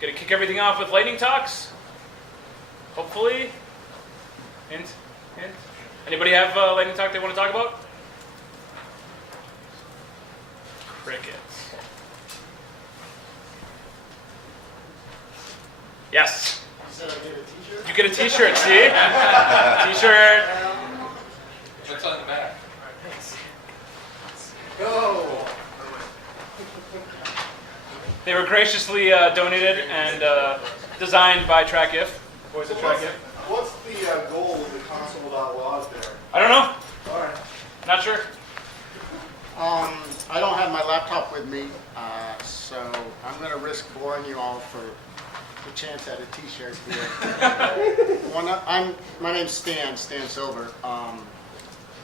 Gonna kick everything off with lightning talks. Hopefully. Hint, hint. Anybody have a lightning talk they want to talk about? Crickets. Yes. You said I get a t-shirt? You get a t-shirt, see? T-shirt. What's on the back? Go! They were graciously donated and designed by TrackIF. Boys at TrackIF. What's the goal of the console.log there? I don't know. All right. Not sure. I don't have my laptop with me, so I'm going to risk boring you all for the chance at a t-shirt here. My name's Stan Silver.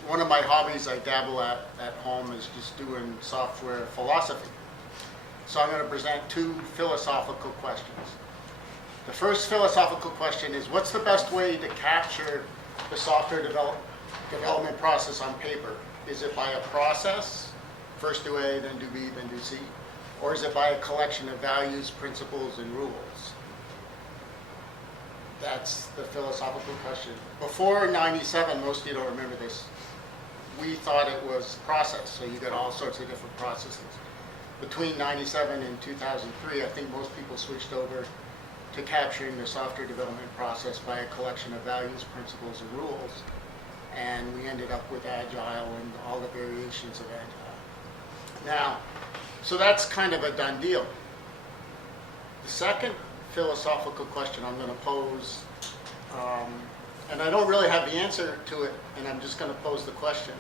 One of my hobbies I dabble at home is just doing software philosophy. So I'm going to present two philosophical questions. The first philosophical question is, what's the best way to capture the software development process on paper? Is it by a process, first do A, then do B, then do C? Or is it by a collection of values, principles, and rules? That's the philosophical question. Before 97, most of you don't remember this, we thought it was process, so you got all sorts of different processes. Between 97 and 2003, I think most people switched over to capturing the software development process by a collection of values, principles, and rules. And we ended up with Agile and all the variations of Agile. Now, so that's kind of a done deal. The second philosophical question I'm going to pose, and I don't really have the answer to it, and I'm just going to pose the question.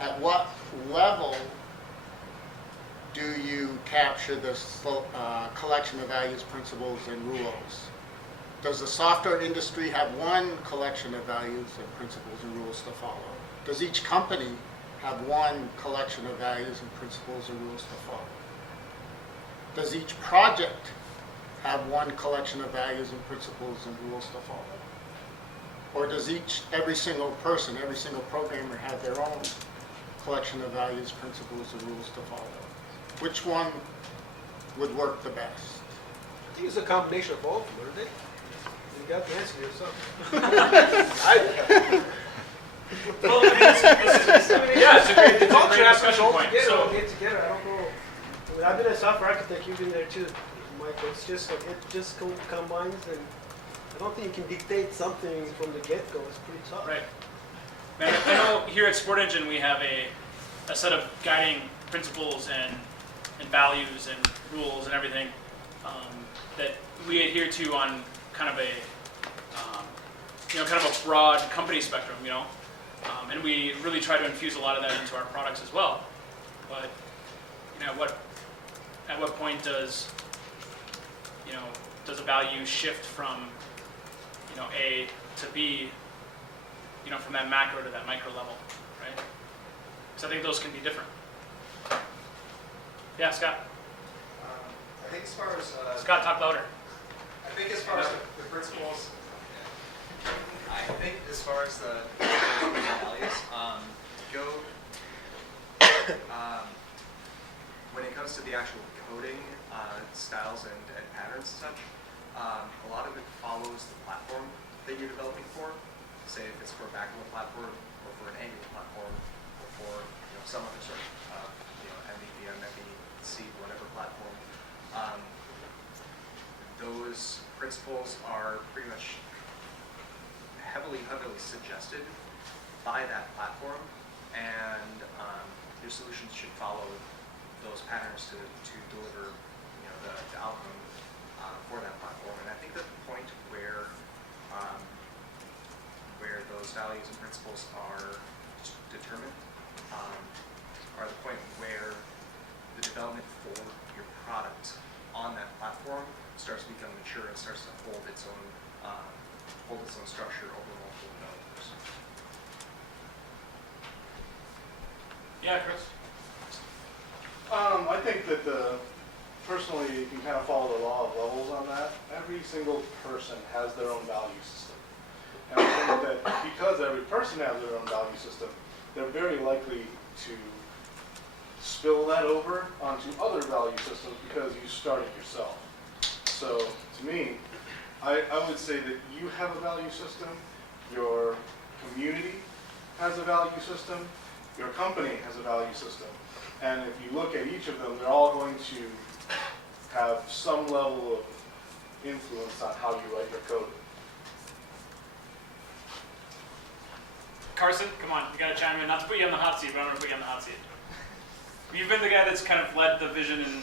At what level do you capture this collection of values, principles, and rules? Does the software industry have one collection of values and principles and rules to follow? Does each company have one collection of values and principles and rules to follow? Does each project have one collection of values and principles and rules to follow? Or does every single person, every single programmer have their own collection of values, principles, and rules to follow? Which one would work the best? I think it's a combination of all of them, isn't it? You got the answer yourself. Yeah, it's a great discussion point. So get together. I don't know. I mean, I've been a software architect. You've been there too, Michael. It's just like it just combines, and I don't think you can dictate something from the get-go. It's pretty tough. Right. Man, I know here at Sport Engine we have a set of guiding principles and values and rules and everything that we adhere to on kind of a kind of a broad company spectrum, and we really try to infuse a lot of that into our products as well. But at what point does a value shift from A to B, from that macro to that micro level, right? So I think those can be different. Yeah, Scott. I think as far as Scott, talk louder. I think as far as the principles, I think as far as the values go, when it comes to the actual coding styles and patterns and such, a lot of it follows the platform that you're developing for. Say if it's for a backend platform or for an Angular platform or for some other sort of MVP, MVC, whatever platform. Those principles are pretty much heavily suggested by that platform, and your solutions should follow those patterns to deliver the outcome for that platform. And I think that the point where those values and principles are determined are the point where the development for your product on that platform starts to become mature and starts to hold its own structure over multiple developers. Yeah, Chris. I think that personally, you can kind of follow the law of levels on that. Every single person has their own value system. And I think that because every person has their own value system, they're very likely to spill that over onto other value systems because you started yourself. So to me, I would say that you have a value system, your community has a value system, your company has a value system. And if you look at each of them, they're all going to have some level of influence on how you write your code. Carson, come on, you gotta chime in. Not to put you on the hot seat, but I'm gonna put you on the hot seat. You've been the guy that's kind of led the vision and,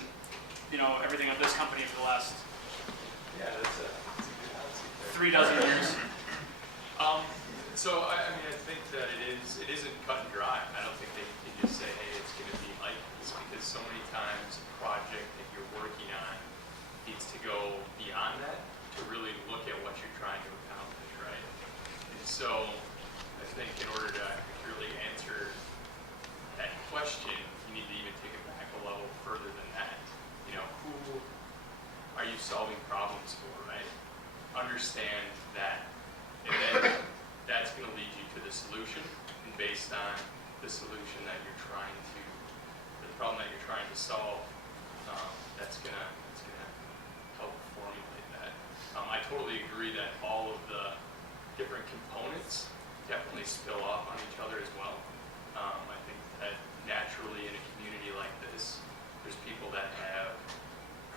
you know, everything of this company for the last Yeah, that's a good attitude there. 3 dozen years. So I mean, I think that it isn't cut and dry. I don't think they can just say, hey, it's going to be like this, because so many times a project that you're working on needs to go beyond that to really look at what you're trying to accomplish, right? And so I think in order to accurately answer that question, you need to even take it back a level further than that. You know, who are you solving problems for, right? Understand that, and then that's going to lead you to the solution, and based on the solution that you're trying to, the problem that you're trying to solve, that's gonna help formulate that. I totally agree that all of the different components definitely spill off on each other as well. I think that naturally in a community like this, there's people that have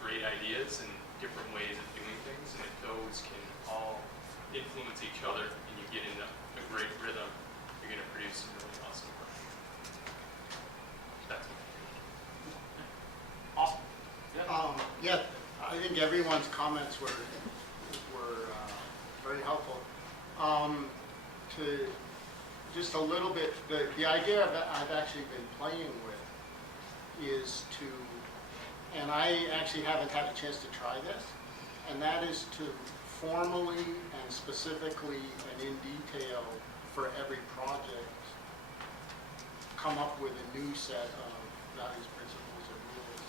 great ideas and different ways of doing things, and if those can all influence each other and you get in a great rhythm, you're going to produce some really awesome work. That's Awesome. Yeah. Yeah, I think everyone's comments were very helpful. To just a little bit, the idea that I've actually been playing with is to, and I actually haven't had a chance to try this, and that is to formally and specifically and in detail for every project come up with a new set of values, principles, and rules.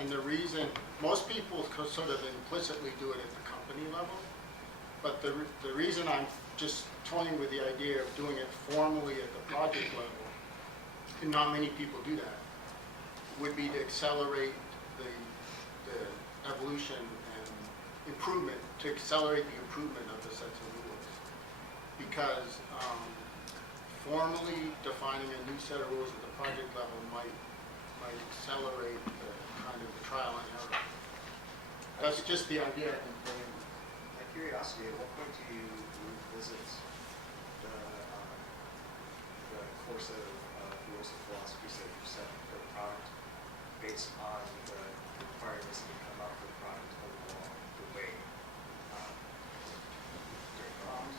And the reason, most people sort of implicitly do it at the company level, but the reason I'm just toying with the idea of doing it formally at the project level, and not many people do that, would be to accelerate the evolution and improvement, to accelerate the improvement of the sets of rules. Because formally defining a new set of rules at the project level might accelerate the kind of the trial and error. That's just the idea I've been playing with. My curiosity, at what point do you revisit the core set of rules and philosophies that you set for the product based on the requirements that you come up with the product overall, the way during problems?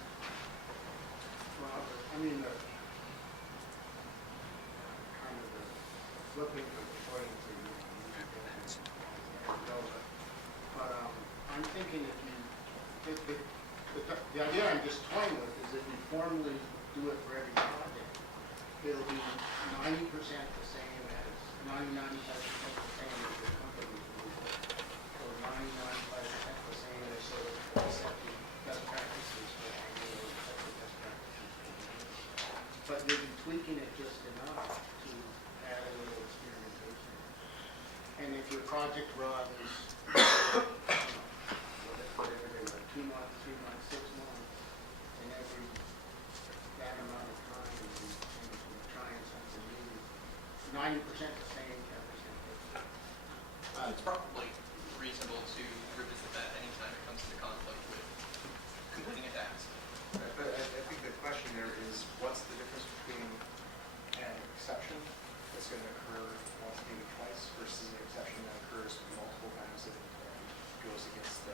Well, I mean, kind of the flipping of the coin to you. But I'm thinking if you, the idea I'm just toying with is if you formally do it for every project, it'll be 90% the same as, 95% the same as your company's rules, or 95% the same as sort of accepting best practices for annual, accepting best practices for annual. But you'll be tweaking it just enough to add a little experimentation. And if your project runs, whatever they run, 2 months, 3 months, 6 months, and every that amount of time you're trying something new, 90% the same, 10% different. It's probably reasonable to revisit that anytime it comes into conflict with completing a task. But I think the question there is, what's the difference between an exception that's going to occur once, maybe twice, versus an exception that occurs multiple times and goes against the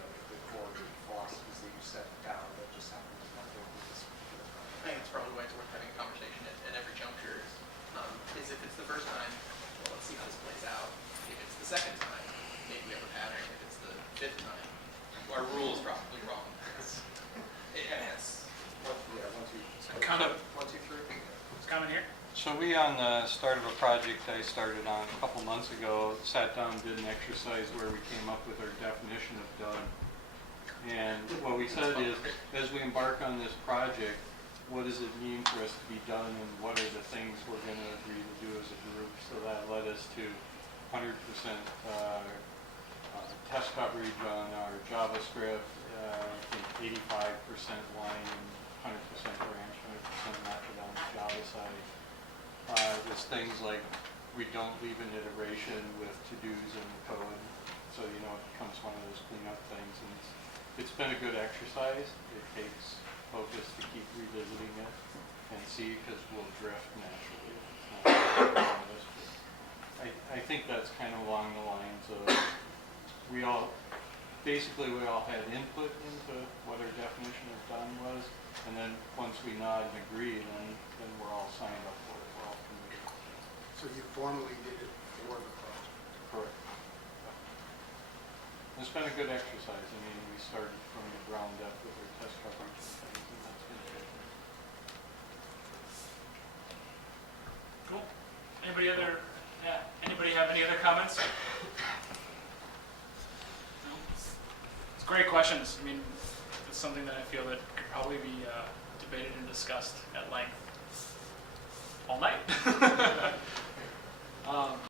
core philosophies that you set down that just happen to not work with this particular project? I think it's probably worth having a conversation at every juncture. Is if it's the first time, well, let's see how this plays out. If it's the second time, maybe we have a pattern. If it's the 5th time, our rule is probably wrong. Yes. Comment here? So we, on the start of a project I started on a couple months ago, sat down and did an exercise where we came up with our definition of done. And what we said is, as we embark on this project, what does it mean for us to be done, and what are the things we're going to agree to do as a group? So that led us to 100% test coverage on our JavaScript, I think 85% line and 100% branch, 100% method on the Java side. There's things like we don't leave an iteration with to-dos in the code, so it becomes one of those cleanup things. And it's been a good exercise. It takes focus to keep revisiting it and see, because we'll drift naturally. It's not one of us, but I think that's kind of along the lines of we all had input into what our definition of done was, and then once we nod and agree, then we're all signed up for it. We're all committed. So you formally did it for the project. Correct. It's been a good exercise. I mean, we started from the ground up with our test coverage and things, and that's been good. Cool. Anybody have any other comments? No? It's great questions. I mean, it's something that I feel that could probably be debated and discussed at length.